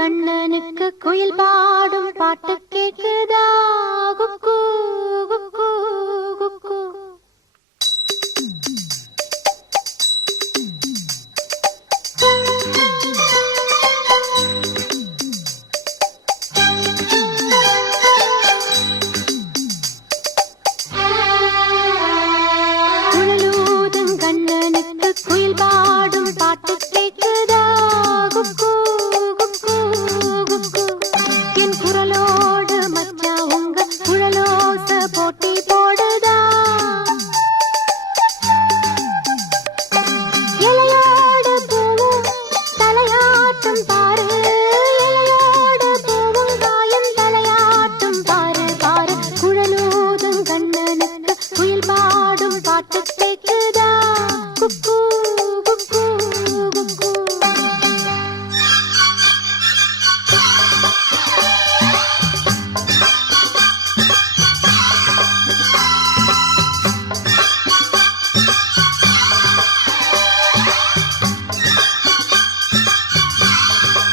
கண்ணனுக்கு குயில் பாடும் பாட்டு கேக்குதா குக்கு குக்கு குக்கு. குழலூதும் கண்ணனுக்கு குயில் பாடும் பாட்டு கேக்குதா குக்கு குக்கு குக்கு. என் குரலோடு மச்சா உங்க குழலோச போட்டி போடுதா. இலையோடு பூவும் தலையாட்டும் பாரு, இலையோடு பூவும் காயும் தலையாட்டும் பாரு பாரு. குழலூதும் கண்ணனுக்கு குயில் பாடும் பாட்டு